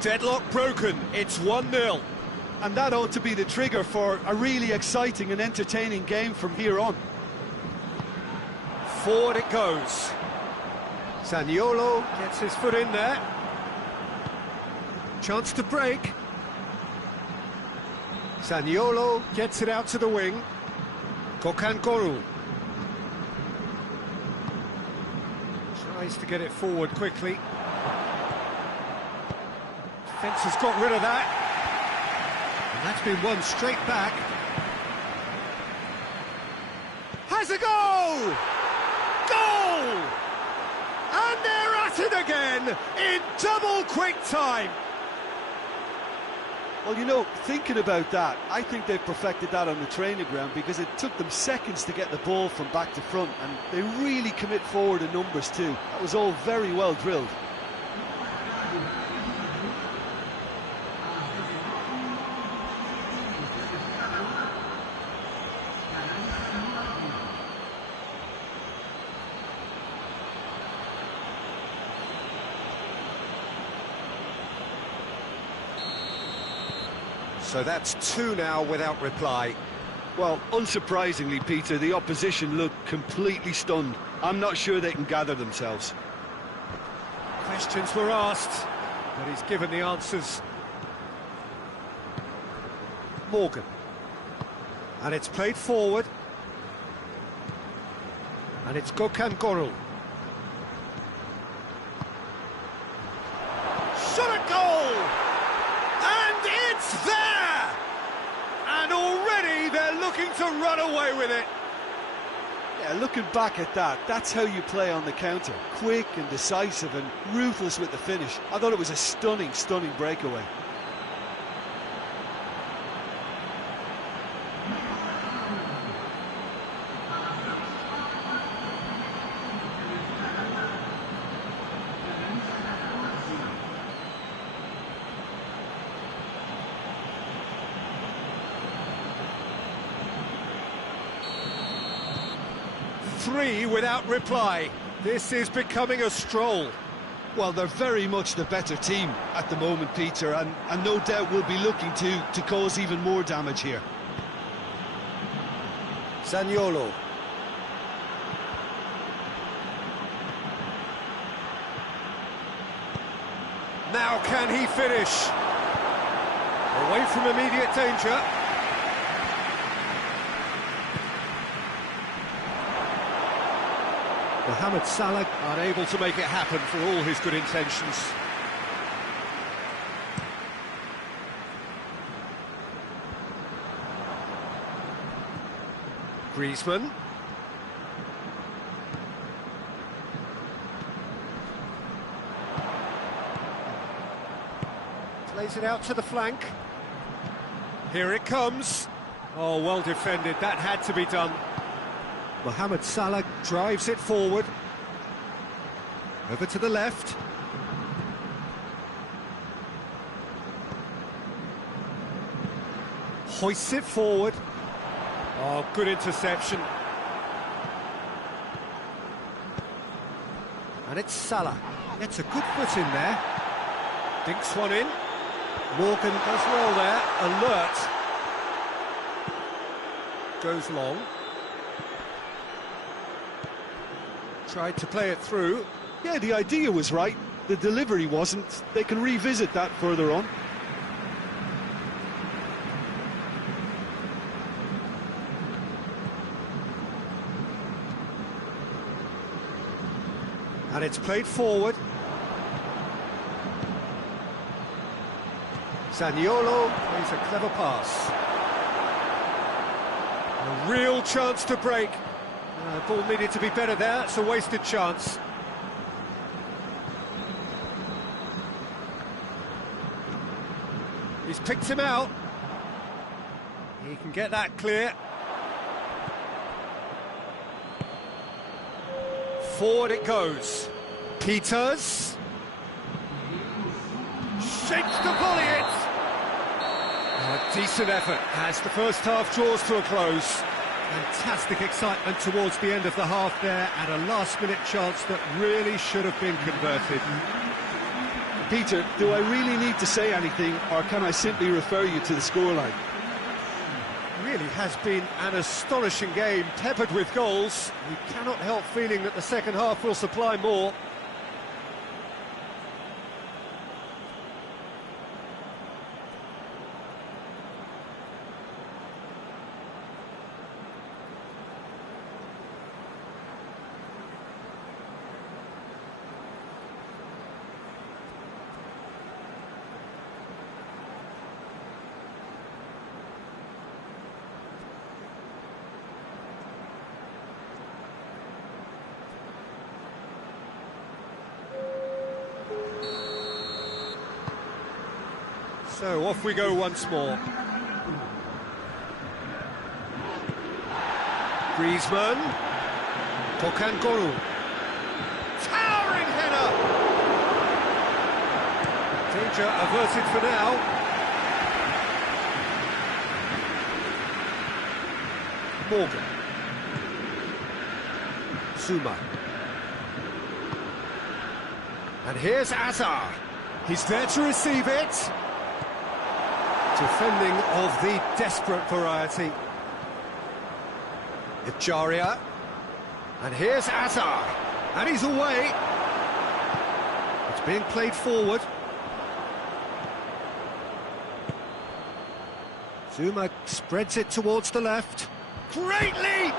Deadlock broken, it's 1-0. And that ought to be the trigger for a really exciting and entertaining game from here on. Forward it goes. Zaniolo gets his foot in there. Chance to break. Zaniolo gets it out to the wing. Gökhan Gönül tries to get it forward quickly. Defence has got rid of that. And that's been won straight back. Has a goal! Goal! And they're at it again in double quick time. Well, you know, thinking about that, I think they've perfected that on the training ground because it took them seconds to get the ball from back to front, and they really commit forward in numbers too. That was all very well drilled. So that's 2 now without reply. Well, unsurprisingly, Peter, the opposition look completely stunned. I'm not sure they can gather themselves. Questions were asked, but he's given the answers. Morgan. And it's played forward. And it's Gökhan Gönül. Shot at goal! And it's there! And already they're looking to run away with it. Yeah, looking back at that, that's how you play on the counter. Quick and decisive and ruthless with the finish. I thought it was a stunning, stunning breakaway. Three without reply. This is becoming a stroll. Well, they're very much the better team at the moment, Peter, and no doubt will be looking to cause even more damage here. Zaniolo. Now can he finish? Away from immediate danger. Mohamed Salah unable to make it happen for all his good intentions. Griezmann. Plays it out to the flank. Here it comes. Oh, well defended. That had to be done. Mohamed Salah drives it forward. Over to the left. Hoists it forward. Oh, good interception. And it's Salah. Gets a good foot in there. Dinks one in. Morgan does well there. Alert. Goes long. Tried to play it through. Yeah, the idea was right. The delivery wasn't. They can revisit that further on. And it's played forward. Zaniolo plays a clever pass. A real chance to break. The ball needed to be better there. It's a wasted chance. He's picked him out. He can get that clear. Forward it goes. Peters. Shapes to volley it. A decent effort as the first half draws to a close. Fantastic excitement towards the end of the half there, and a last-minute chance that really should have been converted. Peter, do I really need to say anything, or can I simply refer you to the scoreline? Really has been an astonishing game, peppered with goals. You cannot help feeling that the second half will supply more. So off we go once more. Griezmann. Tokangolu. Towering header! Danger averted for now. Morgan. Zuma. And here's Azar. He's there to receive it. Defending of the desperate variety. Echaria. And here's Azar. And he's away. It's being played forward. Zuma spreads it towards the left. Great leap!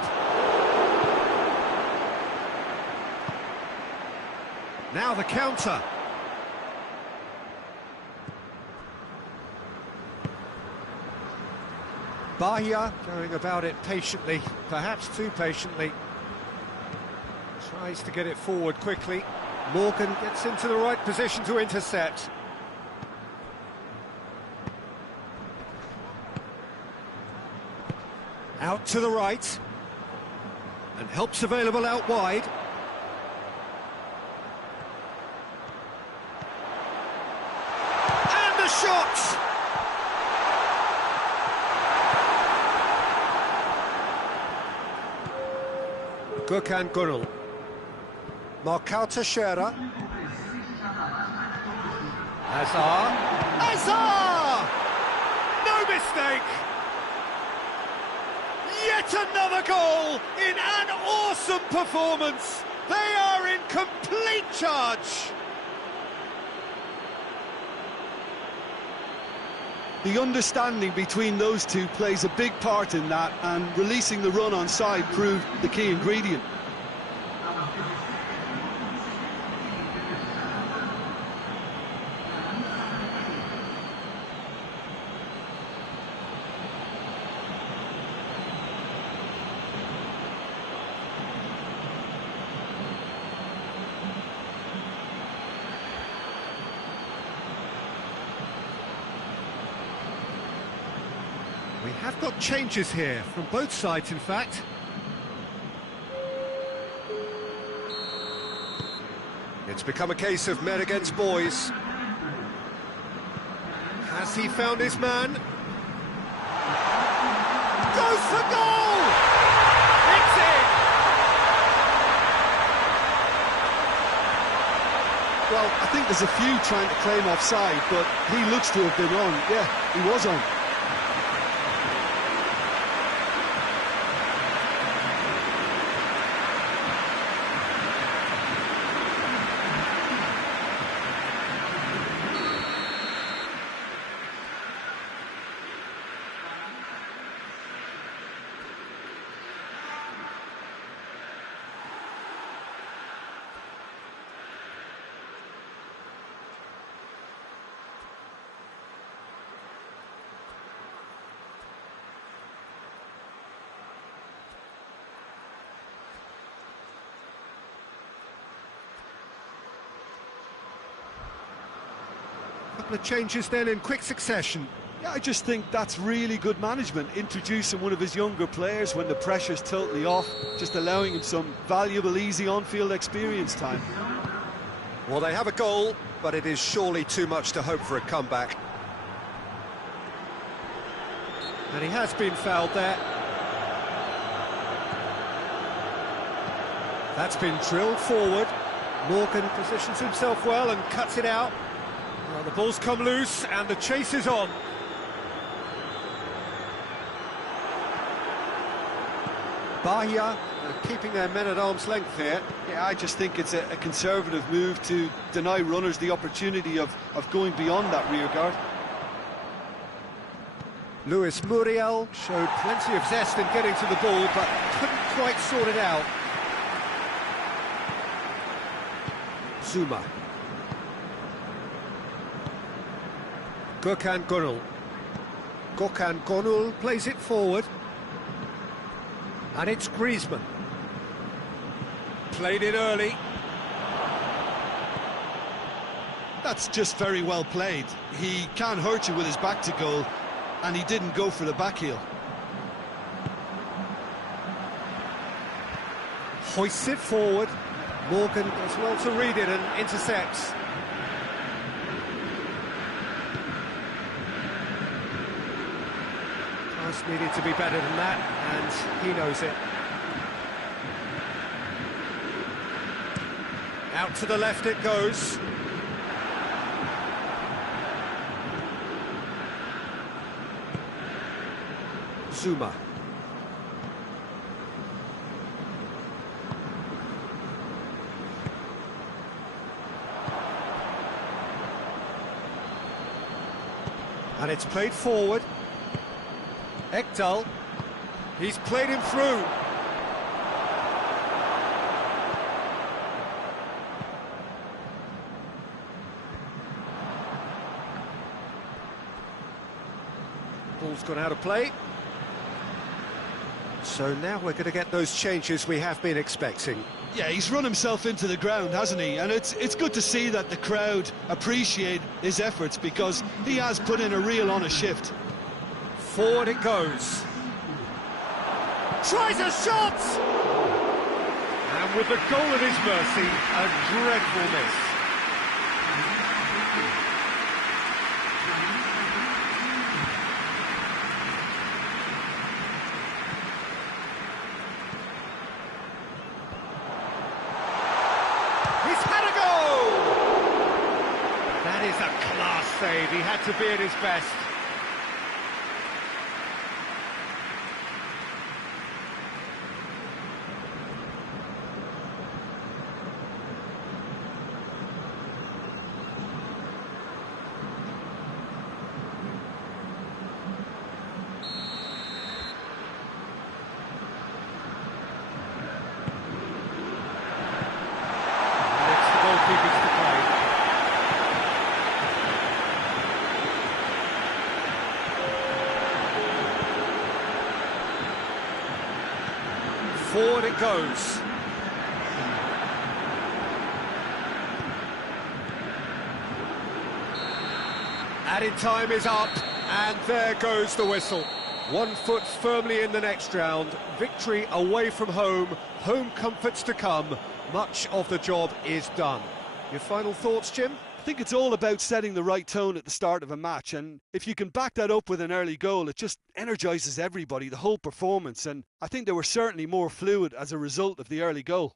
Now the counter. Bahia going about it patiently, perhaps too patiently. Tries to get it forward quickly. Morgan gets into the right position to intercept. Out to the right. And help's available out wide. And the shot! Gökhan Gönül. Marcao Teixeira. Azar. Azar! No mistake! Yet another goal in an awesome performance! They are in complete charge! The understanding between those two plays a big part in that, and releasing the run on side proved the key ingredient. We have got changes here, from both sides in fact. It's become a case of men against boys. Has he found his man? Goes for goal! It's in! Well, I think there's a few trying to claim offside, but he looks to have been on. Yeah, he was on. Couple of changes then in quick succession. Yeah, I just think that's really good management, introducing one of his younger players when the pressure's totally off, just allowing him some valuable, easy on-field experience time. Well, they have a goal, but it is surely too much to hope for a comeback. And he has been fouled there. That's been drilled forward. Morgan positions himself well and cuts it out. Well, the ball's come loose and the chase is on. Bahia keeping their men at arm's length here. Yeah, I just think it's a conservative move to deny runners the opportunity of going beyond that rear guard. Luis Muriel showed plenty of zest in getting to the ball, but couldn't quite sort it out. Zuma. Gökhan Gönül. Gökhan Gönül plays it forward. And it's Griezmann. Played it early. That's just very well played. He can't hurt you with his back to goal, and he didn't go for the back heel. Hoists it forward. Morgan does well to read it and intercepts. Pass needed to be better than that, and he knows it. Out to the left it goes. Zuma. And it's played forward. Ekdal. He's played him through. Ball's gone out of play. So now we're going to get those changes we have been expecting. Yeah, he's run himself into the ground, hasn't he? And it's good to see that the crowd appreciate his efforts, because he has put in a real honest shift. Forward it goes. Tries a shot! And with the goal at his mercy, a dreadful miss. He's had a go! That is a class save. He had to be at his best. Forward it goes. Added time is up, and there goes the whistle. 1 foot firmly in the next round. Victory away from home. Home comforts to come. Much of the job is done. Your final thoughts, Jim? I think it's all about setting the right tone at the start of a match, and if you can back that up with an early goal, it just energises everybody, the whole performance, and I think they were certainly more fluid as a result of the early goal.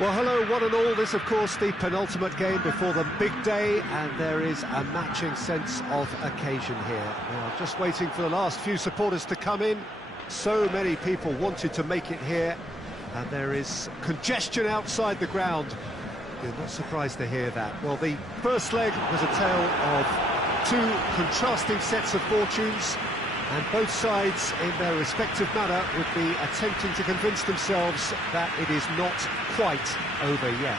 Well, hello, one and all. This, of course, the penultimate game before the big day, and there is a matching sense of occasion here. We are just waiting for the last few supporters to come in. So many people wanted to make it here, and there is congestion outside the ground. You're not surprised to hear that. Well, the first leg was a tale of two contrasting sets of fortunes, and both sides, in their respective manner, would be attempting to convince themselves that it is not quite over yet.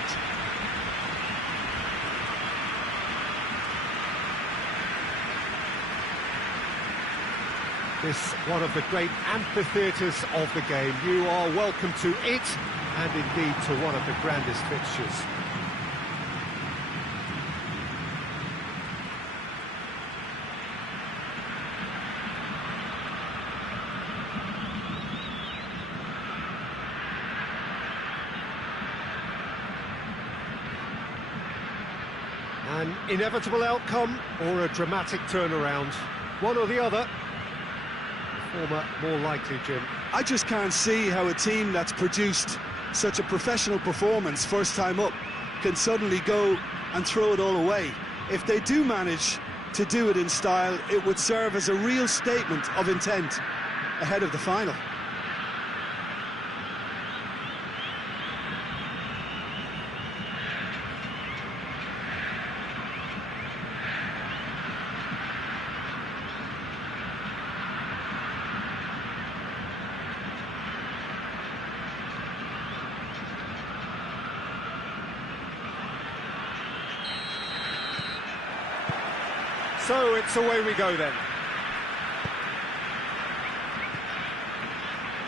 This one of the great amphitheatres of the game. You are welcome to it, and indeed to one of the grandest fixtures. An inevitable outcome or a dramatic turnaround? One or the other? The former more likely, Jim. I just can't see how a team that's produced such a professional performance first time up can suddenly go and throw it all away. If they do manage to do it in style, it would serve as a real statement of intent ahead of the final. So it's away we go then.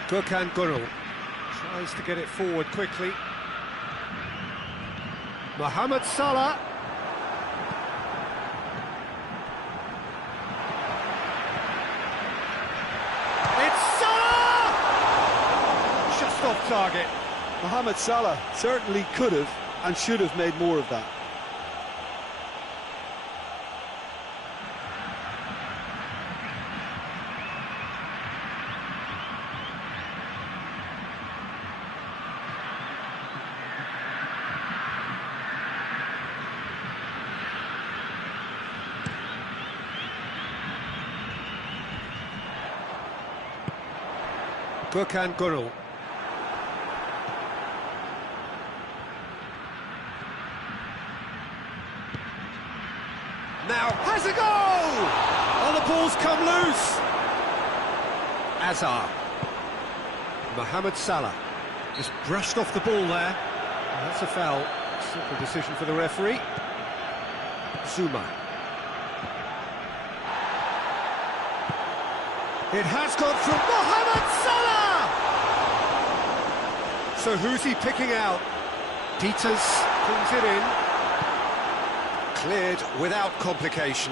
Gökhan Gürül tries to get it forward quickly. Mohamed Salah. It's Salah! Just off target. Mohamed Salah certainly could have and should have made more of that. Gökhan Gürül. Now has a goal! Oh, the ball's come loose. Azar. Mohamed Salah just brushed off the ball there. That's a foul. Simple decision for the referee. Zuma. It has gone through Mohamed Salah! So who's he picking out? Peters brings it in. Cleared without complication.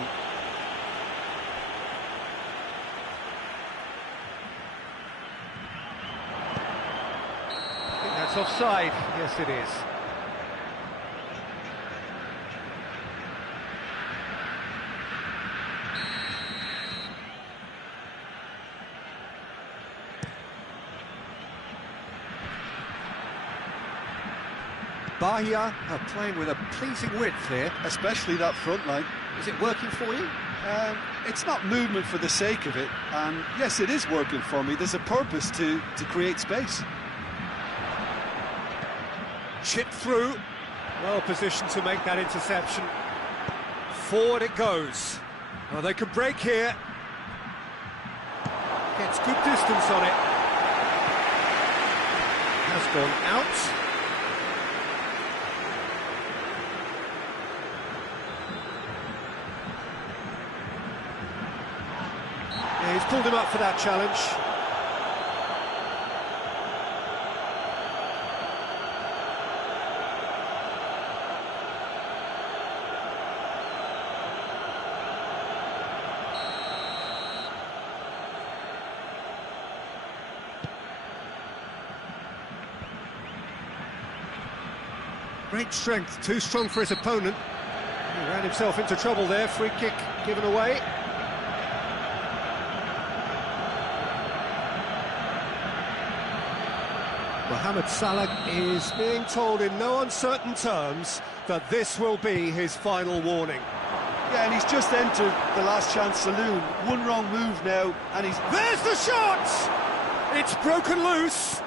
I think that's offside. Yes, it is. Bahia are playing with a pleasing width here. Especially that front line. Is it working for you? It's not movement for the sake of it, and yes, it is working for me. There's a purpose to create space. Chip through. Well positioned to make that interception. Forward it goes. Oh, they could break here. Gets good distance on it. Has gone out. Yeah, he's pulled him up for that challenge. Great strength, too strong for his opponent. He ran himself into trouble there, free kick given away. Mohamed Salah is being told in no uncertain terms that this will be his final warning. Yeah, and he's just entered the last chance saloon. One wrong move now, and he's... There's the shot! It's broken loose.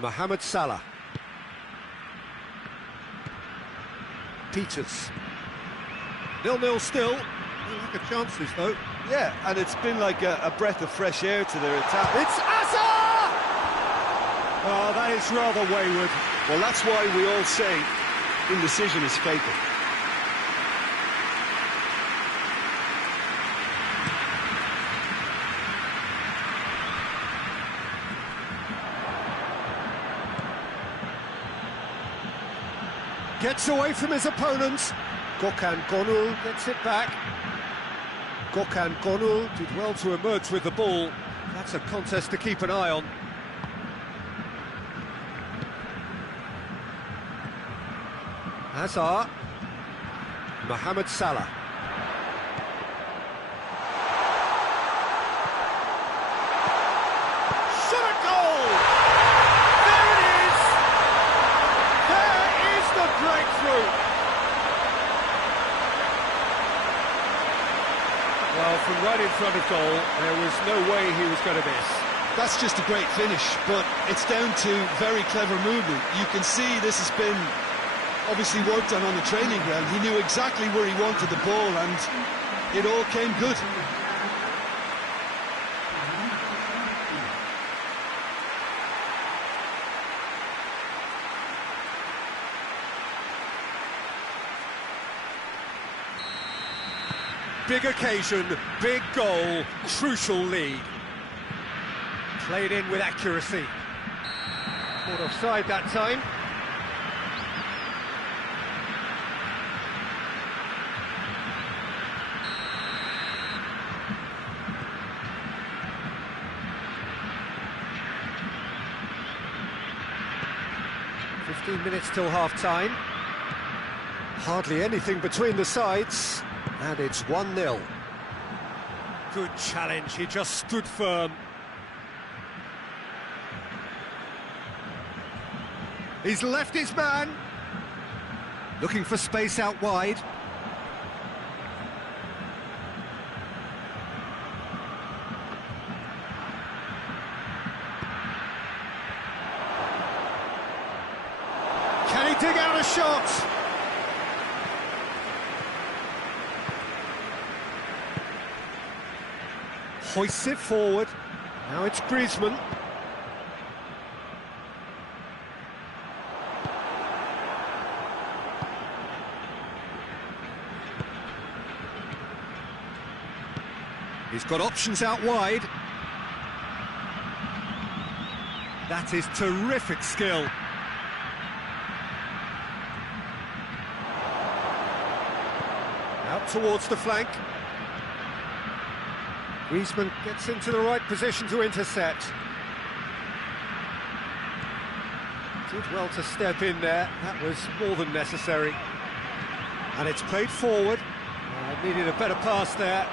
Mohamed Salah. Peters. 0-0 still. No lack of chances, though. Yeah, and it's been like a breath of fresh air to their attack. It's Hazard! Oh, that is rather wayward. Well, that's why we all say indecision is fatal. Gets away from his opponent. Gökhan Gönül gets it back. Gökhan Gönül did well to emerge with the ball. That's a contest to keep an eye on. Hazard. Mohamed Salah. Shot a goal! There it is! There is the breakthrough! Well, from right in front of goal, there was no way he was going to miss. That's just a great finish, but it's down to very clever movement. You can see this has been obviously worked on the training ground. He knew exactly where he wanted the ball, and it all came good. Big occasion, big goal, crucial lead. Played in with accuracy. Caught offside that time. Minutes till half-time. Hardly anything between the sides, and it's 1-0. Good challenge, he just stood firm. He's left his man. Looking for space out wide. Can he dig out a shot? Hoists it forward. Now it's Griezmann. He's got options out wide. That is terrific skill. Out towards the flank. Griezmann gets into the right position to intercept. Did well to step in there, that was more than necessary. And it's played forward. Needed a better pass there.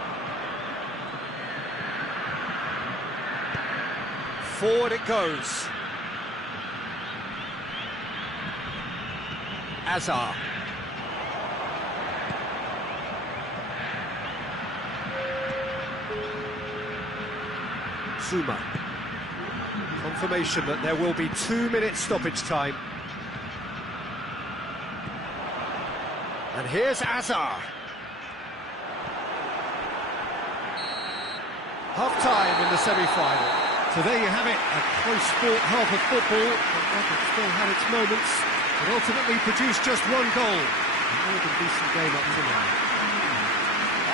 Forward it goes. Hazard. Zuma. Confirmation that there will be 2 minutes stoppage time. And here's Hazard. Half-time in the semi-final. So there you have it, a close sport half of football, but that still had its moments, but ultimately produced just one goal. A more than decent game up to now.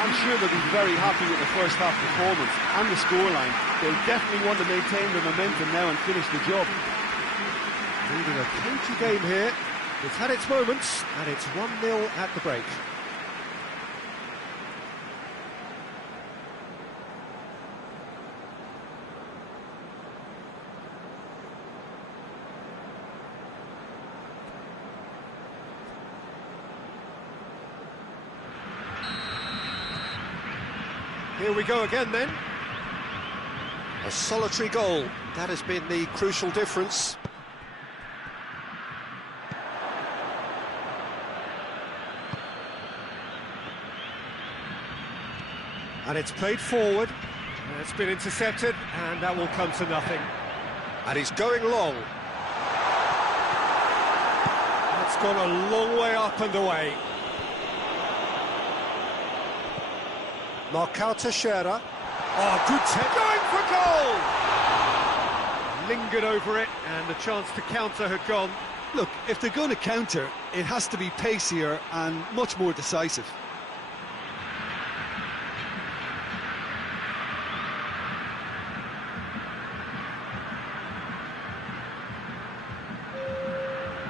I'm sure they'll be very happy with the first half performance and the scoreline. They'll definitely want to maintain the momentum now and finish the job. Leading a cagey game here. It's had its moments, and it's 1-0 at the break. Here we go again then. A solitary goal, that has been the crucial difference. And it's played forward. It's been intercepted, and that will come to nothing. And he's going long. It's gone a long way up and away. Marcao Teixeira. Oh, good going for goal! Lingered over it, and the chance to counter had gone. Look, if they're going to counter, it has to be pacier and much more decisive.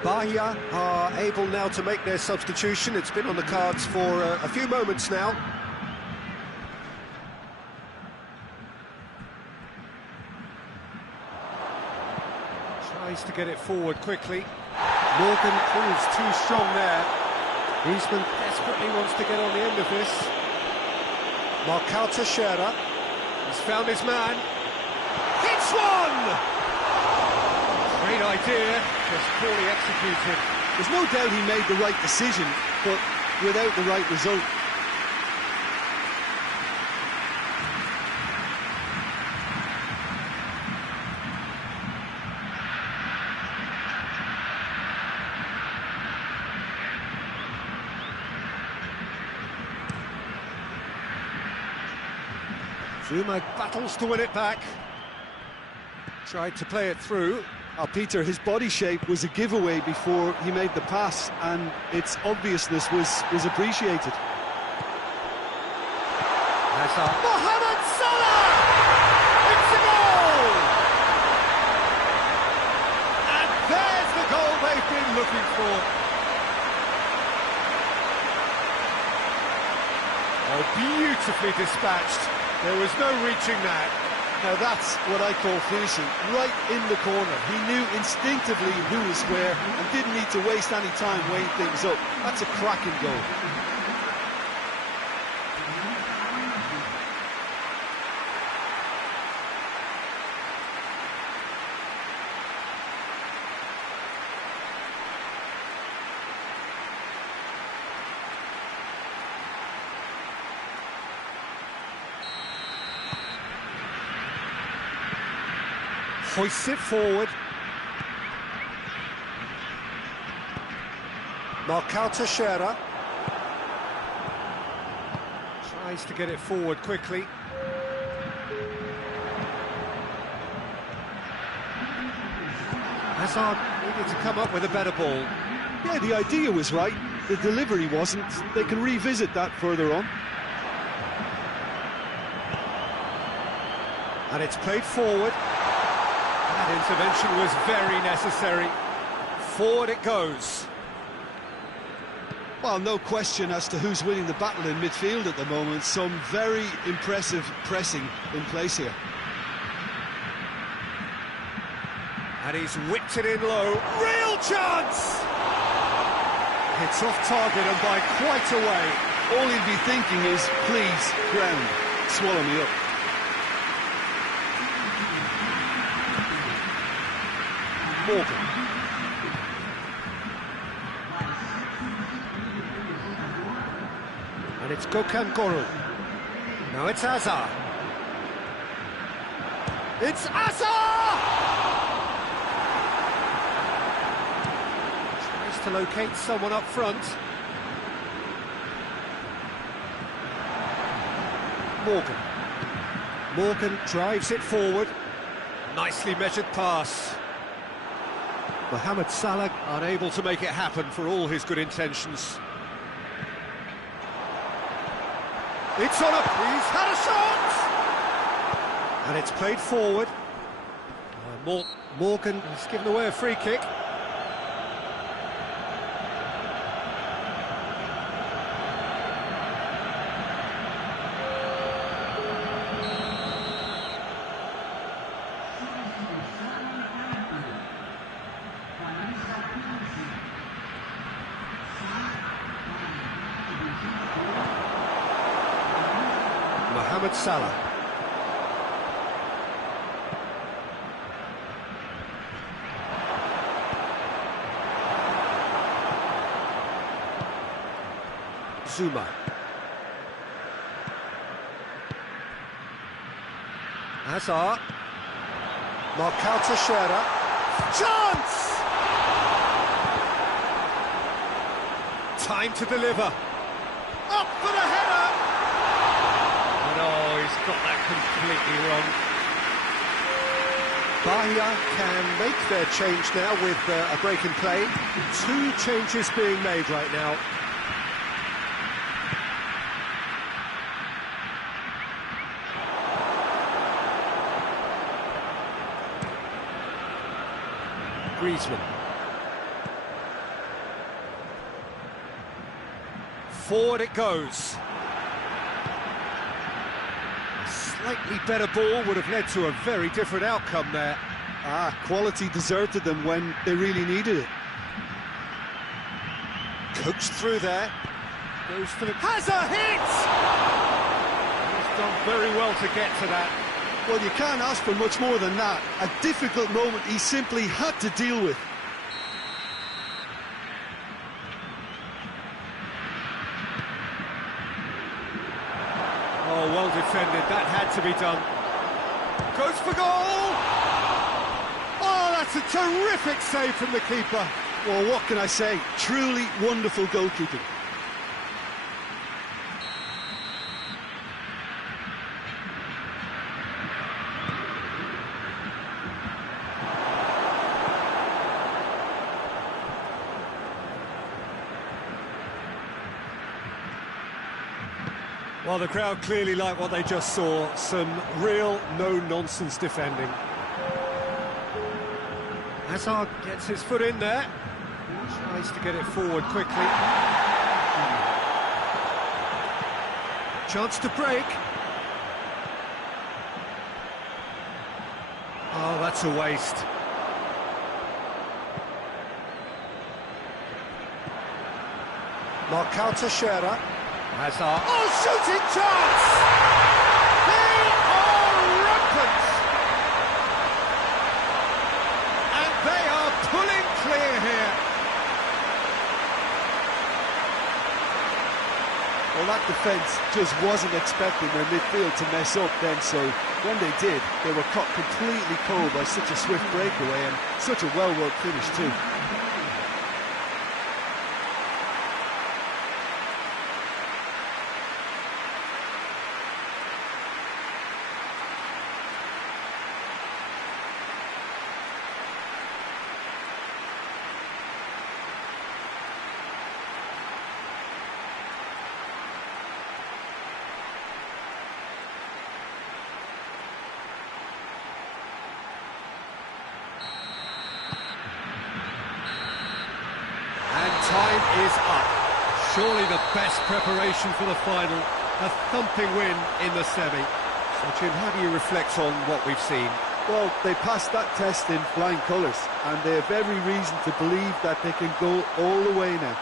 Bahia are able now to make their substitution. It's been on the cards for a few moments now. Tries to get it forward quickly. Morgan proves too strong there. Griezmann desperately wants to get on the end of this. Marcao Teixeira. He's found his man. Hits one! Great idea, just poorly executed. There's no doubt he made the right decision, but without the right result. Zuma battles to win it back. Tried to play it through. Peter, his body shape was a giveaway before he made the pass, and its obviousness was appreciated. Mohamed Salah! It's a goal! And there's the goal they've been looking for. Oh, beautifully dispatched. There was no reaching that. Now that's what I call finishing, right in the corner. He knew instinctively who was where and didn't need to waste any time weighing things up. That's a cracking goal. Hoists it forward. Marcao Teixeira. Tries to get it forward quickly. Hazard needed to come up with a better ball. Yeah, the idea was right. The delivery wasn't. They can revisit that further on. And it's played forward. That intervention was very necessary. Forward it goes. Well, no question as to who's winning the battle in midfield at the moment. Some very impressive pressing in place here. And he's whipped it in low. Real chance! It's off target and by quite a way. All he'd be thinking is, please, ground, swallow me up. Morgan. And it's Gökhan Gürül. Now it's Hazard. It's Hazard! Tries to locate someone up front. Morgan drives it forward. Nicely measured pass. Mohamed Salah unable to make it happen for all his good intentions. It's on he's had a shot! And it's played forward. Morgan has given away a free kick. Mohamed Salah. Zuma. Hazard. Marcao Teixeira. Chance! Time to deliver. Up for the header! No, he's got that completely wrong. Bahia can make their change now with a break in play. 2 changes being made right now. Griezmann. Forward it goes. A slightly better ball would have led to a very different outcome there. Quality deserted them when they really needed it. Coached through there. Goes for the... Has a hit! He's done very well to get to that. Well, you can't ask for much more than that. A difficult moment he simply had to deal with. Oh, well defended. That had to be done. Goes for goal! Oh, that's a terrific save from the keeper. Well, what can I say? Truly wonderful goalkeeping. Well, the crowd clearly like what they just saw. Some real no-nonsense defending. Hazard gets his foot in there. Tries to get it forward quickly. Chance to break. Oh, that's a waste. Marcao Teixeira. Hazard. Oh, shooting chance! They are rampant! And they are pulling clear here. Well, that defence just wasn't expecting their midfield to mess up then, so when they did, they were caught completely cold by such a swift breakaway and such a well-worked finish too. Time is up. Surely the best preparation for the final. A thumping win in the semi. So, Jim, how do you reflect on what we've seen? Well, they passed that test in flying colours, and they have every reason to believe that they can go all the way now.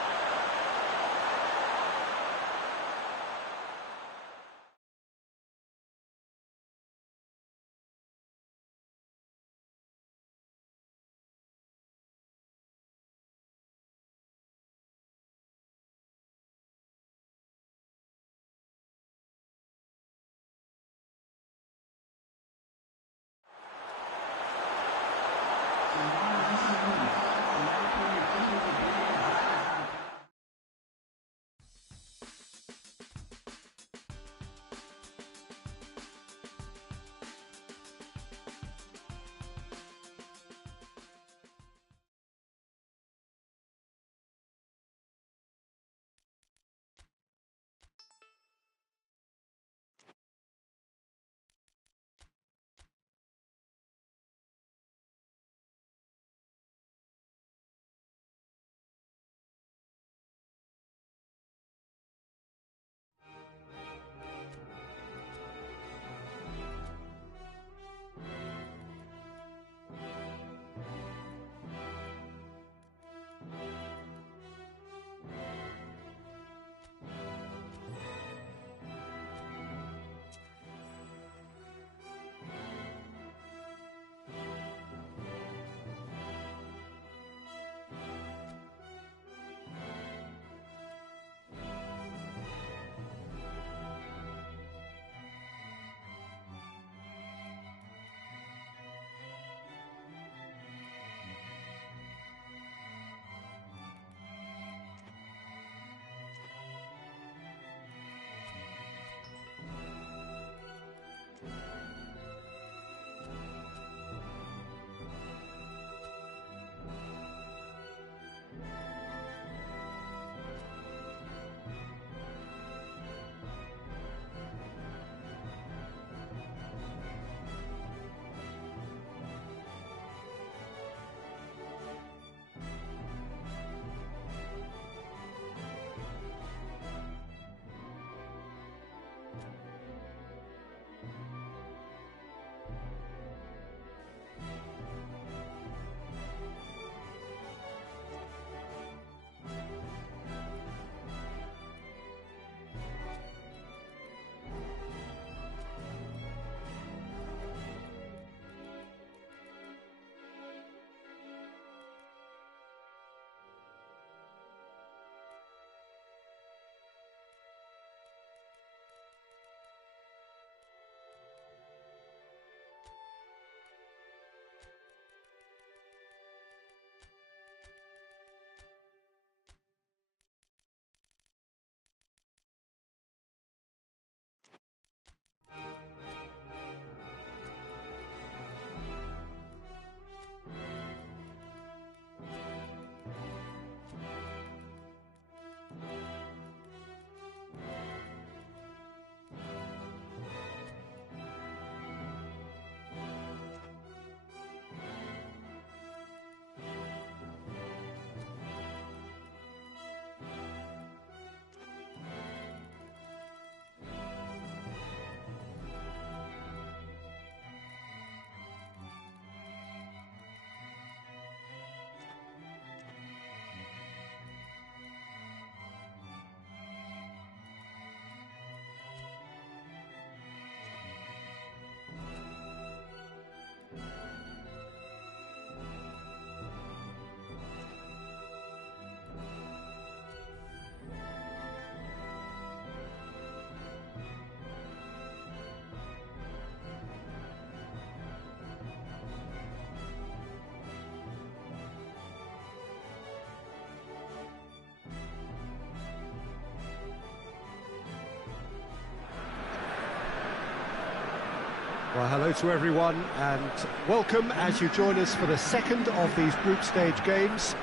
Well, hello to everyone and welcome as you join us for the second of these group stage games.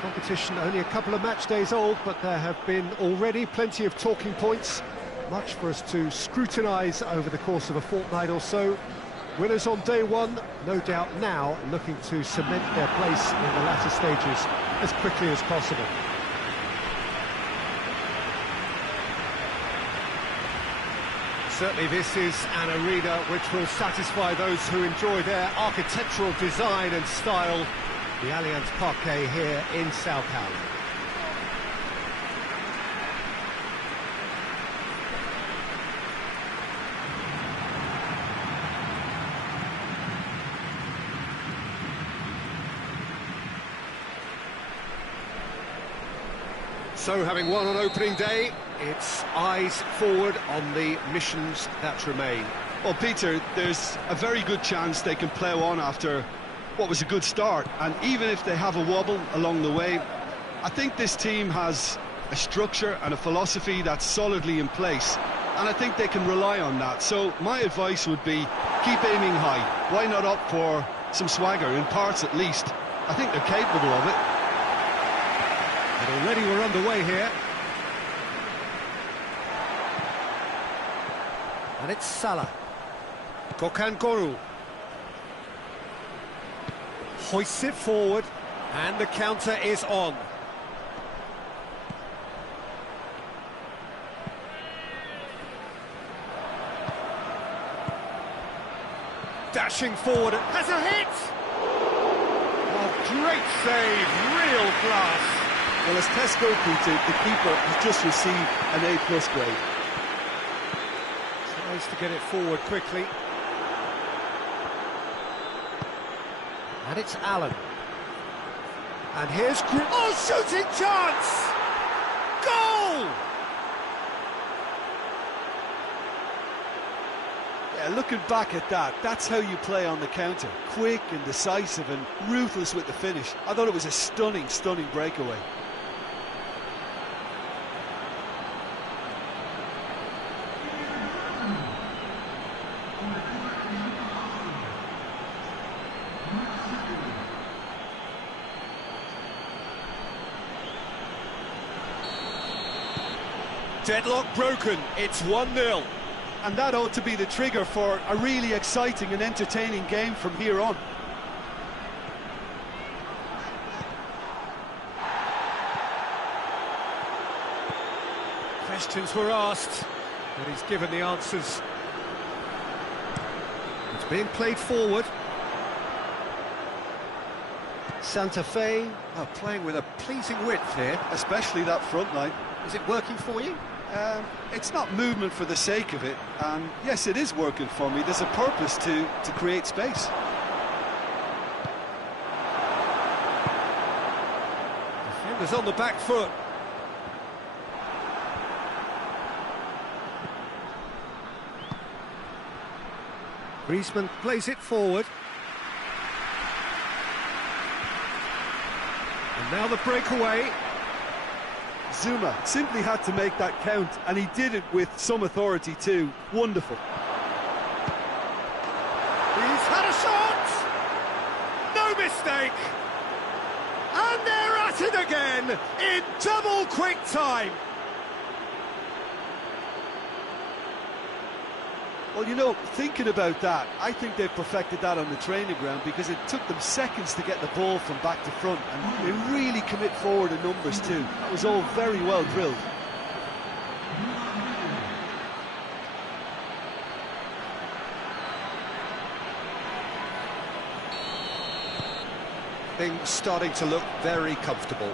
Competition only a couple of match days old, but there have been already plenty of talking points, much for us to scrutinise over the course of a fortnight or so. Winners on day one, no doubt now looking to cement their place in the latter stages as quickly as possible. Certainly this is an arena which will satisfy those who enjoy their architectural design and style, the Allianz Parquet here in Sao Paulo. So, having won on opening day, it's eyes forward on the missions that remain. Well, Peter, there's a very good chance they can plough on after what was a good start, and even if they have a wobble along the way, I think this team has a structure and a philosophy that's solidly in place, and I think they can rely on that. So my advice would be, keep aiming high. Why not opt for some swagger, in parts at least? I think they're capable of it. And already we're underway here. And it's Salah. Gökhan Gönül. Hoists it forward, and the counter is on. Dashing forward, has a hit! Oh, great save, real class. Well, as tests go, Peter, the keeper has just received an A+ grade. Tries to get it forward quickly. And it's Allen. And here's... Oh, shooting chance! Goal! Yeah, looking back at that, that's how you play on the counter. Quick and decisive and ruthless with the finish. I thought it was a stunning, stunning breakaway. Deadlock broken, it's 1-0. And that ought to be the trigger for a really exciting and entertaining game from here on. Questions were asked, but he's given the answers. It's being played forward. Santa Fe are playing with a pleasing width here. Especially that front line. Is it working for you? It's not movement for the sake of it, and yes, it is working for me. There's a purpose to create space. Defenders on the back foot. Griezmann plays it forward. And now the breakaway. Zuma simply had to make that count, and he did it with some authority too. Wonderful. He's had a shot! No mistake! And they're at it again in double quick time! Well, you know, thinking about that, I think they've perfected that on the training ground, because it took them seconds to get the ball from back to front, and they really commit forward in numbers too. That was all very well drilled. Things starting to look very comfortable.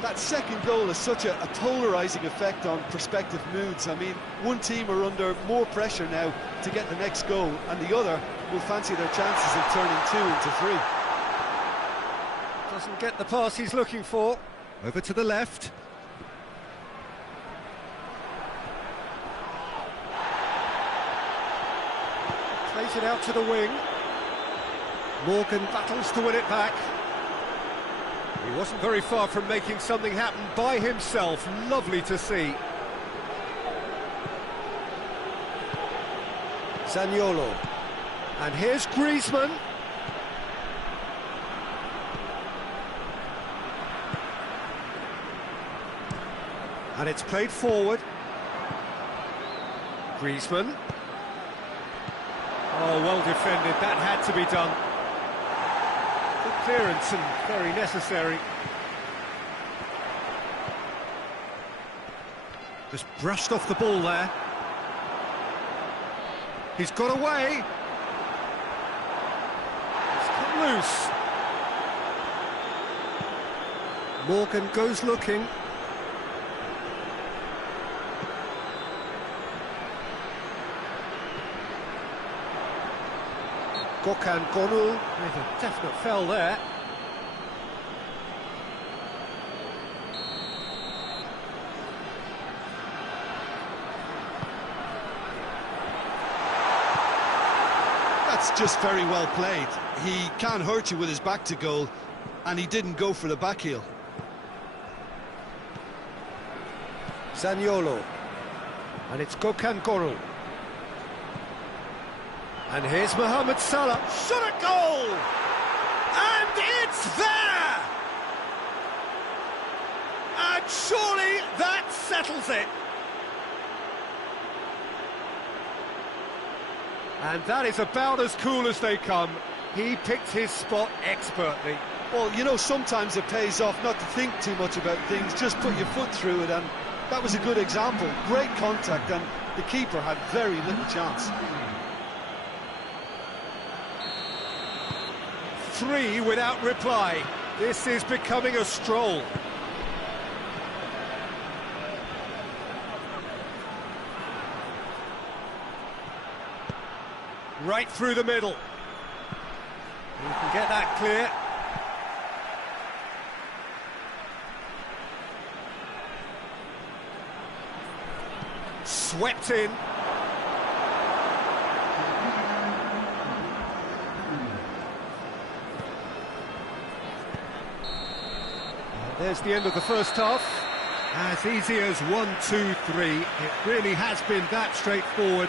That second goal has such a polarising effect on prospective moods. I mean, one team are under more pressure now to get the next goal, and the other will fancy their chances of turning 2 into 3. Doesn't get the pass he's looking for. Over to the left. Plays it out to the wing. Morgan battles to win it back. He wasn't very far from making something happen by himself. Lovely to see. Zaniolo. And here's Griezmann. And it's played forward. Griezmann. Oh, well defended. That had to be done. Good clearance and very necessary. Just brushed off the ball there. He's got away. It's come loose. Morgan goes looking. Gökhan Gönül with a definite foul there. That's just very well played. He can't hurt you with his back to goal, and he didn't go for the back heel. Zaniolo. And it's Gökhan Gönül. And here's Mohamed Salah. Shot at goal! And it's there! And surely that settles it. And that is about as cool as they come. He picked his spot expertly. Well, you know, sometimes it pays off not to think too much about things, just put your foot through it, and that was a good example. Great contact, and the keeper had very little chance. 3 without reply. This is becoming a stroll. Right through the middle. You can get that clear. Swept in. There's the end of the first half. As easy as 1, 2, 3. It really has been that straightforward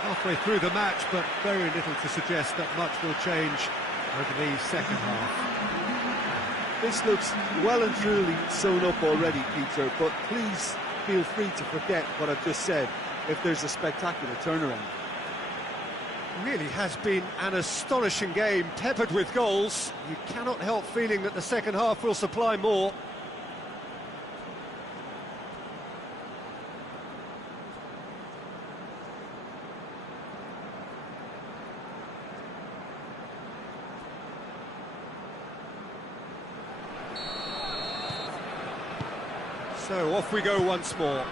halfway through the match, but very little to suggest that much will change over the second half. This looks well and truly sewn up already, Peter, but please feel free to forget what I've just said if there's a spectacular turnaround. Really has been an astonishing game, peppered with goals. You cannot help feeling that the second half will supply more. So off we go once more.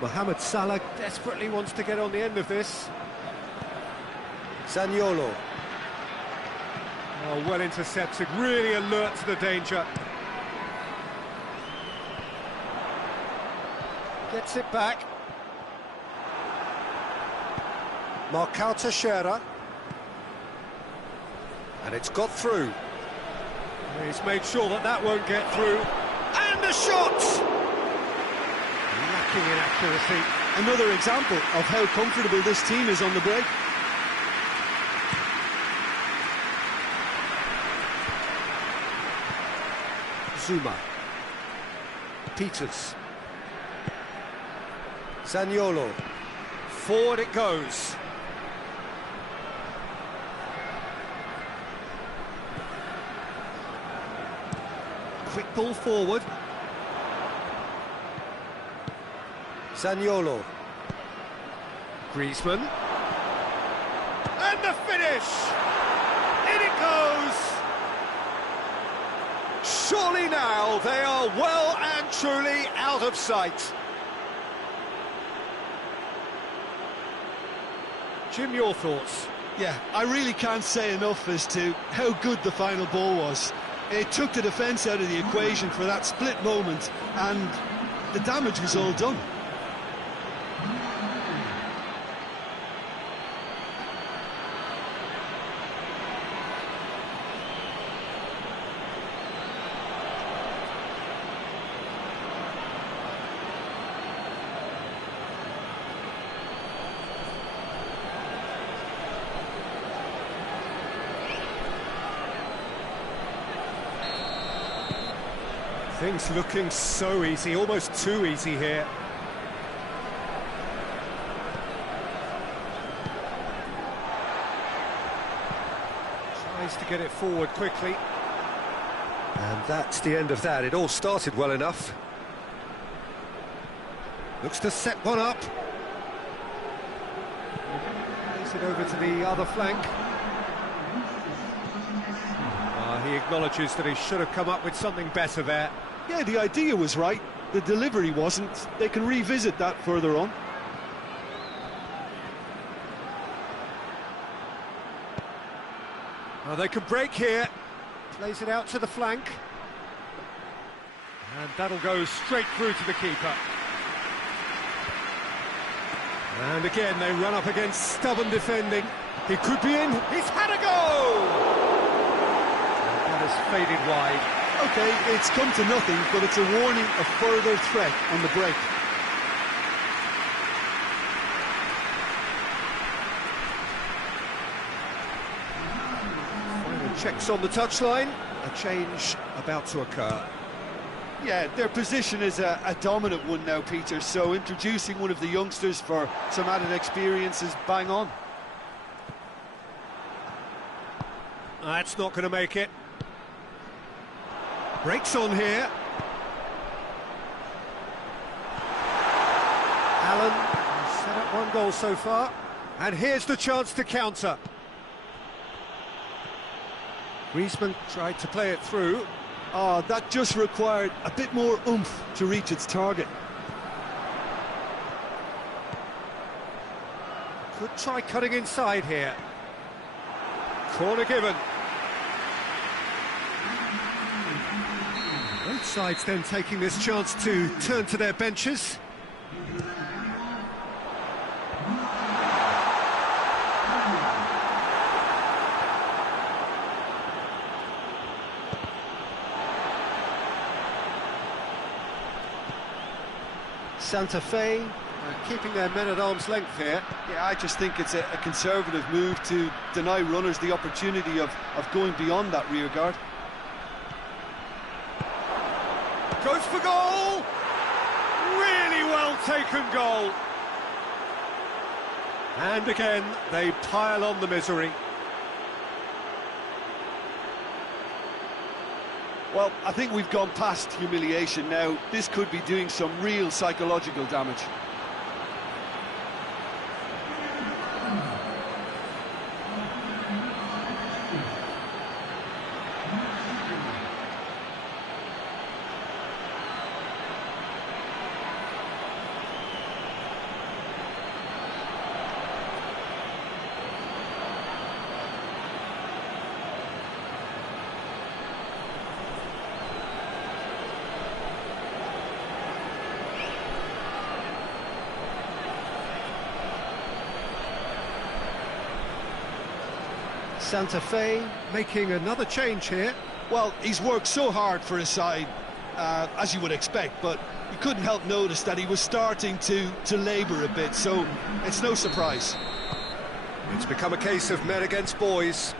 Mohamed Salah desperately wants to get on the end of this. Zaniolo. Oh, well intercepted, really alert to the danger. Gets it back. Marcao Teixeira. And it's got through. He's made sure that that won't get through. And the shot! Lacking in accuracy. Another example of how comfortable this team is on the break. Zuma. Peters. Zaniolo. Forward it goes. Quick ball forward. Zaniolo. Griezmann. And the finish! In it goes! Surely now they are well and truly out of sight. Jim, your thoughts? Yeah, I really can't say enough as to how good the final ball was. It took the defence out of the equation for that split moment, and the damage was all done. Things looking so easy, almost too easy here. Tries to get it forward quickly. And that's the end of that. It all started well enough. Looks to set one up. Plays it over to the other flank. He acknowledges that he should have come up with something better there. Yeah, the idea was right. The delivery wasn't. They can revisit that further on. Well, they can break here. Plays it out to the flank. And that'll go straight through to the keeper. And again, they run up against stubborn defending. He could be in. He's had a go! And that has faded wide. Okay, it's come to nothing, but it's a warning of further threat on the break. Final checks on the touchline. A change about to occur. Yeah, their position is a dominant one now, Peter, so introducing one of the youngsters for some added experience is bang on. That's not going to make it. Breaks on here. Allen has set up one goal so far. And here's the chance to counter. Griezmann tried to play it through. Oh, that just required a bit more oomph to reach its target. Could try cutting inside here. Corner given. Both sides then taking this chance to turn to their benches. Santa Fe keeping their men at arm's length here. Yeah, I just think it's a conservative move to deny runners the opportunity of going beyond that rear guard. Goes for goal! Really well taken goal. And again, they pile on the misery. Well, I think we've gone past humiliation now. This could be doing some real psychological damage. Santa Fe making another change here. Well, he's worked so hard for his side, as you would expect, but you couldn't help notice that he was starting to labour a bit, so it's no surprise. It's become a case of men against boys.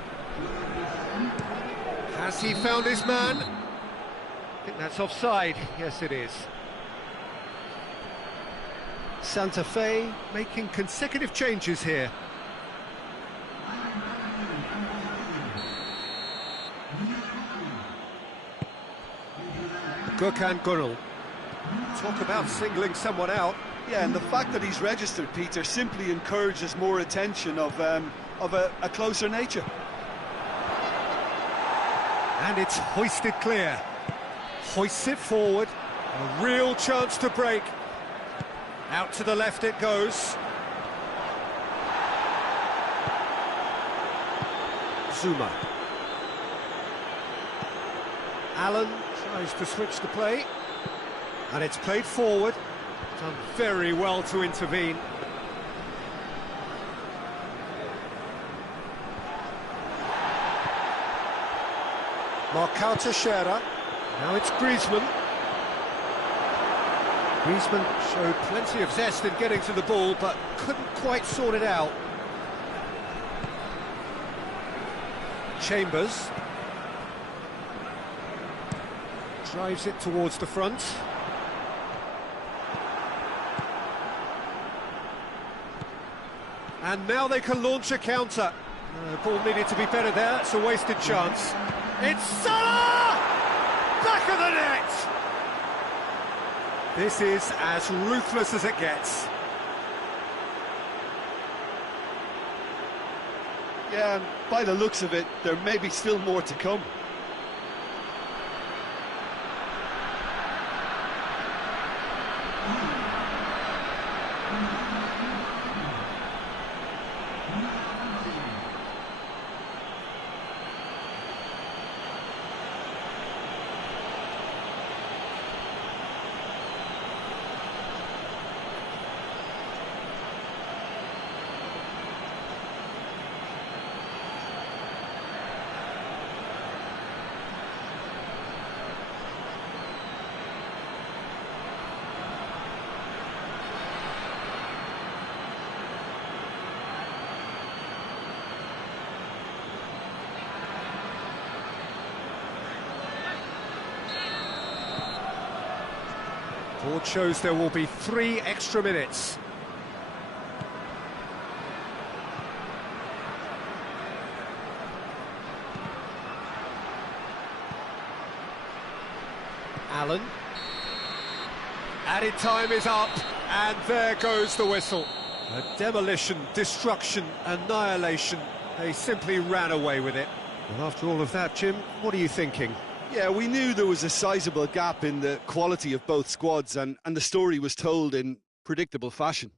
Has he found his man? I think that's offside. Yes, it is. Santa Fe making consecutive changes here. Gökhan Gürel. Talk about singling someone out. Yeah, and the fact that he's registered, Peter, simply encourages more attention of a closer nature. And it's hoisted clear. Hoists it forward. A real chance to break. Out to the left it goes. Zuma. Allen tries to switch the play. And it's played forward. Done very well to intervene. Marcao Teixeira. Now it's Griezmann. Griezmann showed plenty of zest in getting to the ball, but couldn't quite sort it out. Chambers. Drives it towards the front. And now they can launch a counter. The ball needed to be better there, it's a wasted chance. It's Salah! Back of the net! This is as ruthless as it gets. Yeah, and by the looks of it, there may be still more to come. Board shows there will be 3 extra minutes. Allen. Added time is up, and there goes the whistle. A demolition, destruction, annihilation. They simply ran away with it. Well, after all of that, Jim, what are you thinking? Yeah, we knew there was a sizable gap in the quality of both squads, and the story was told in predictable fashion.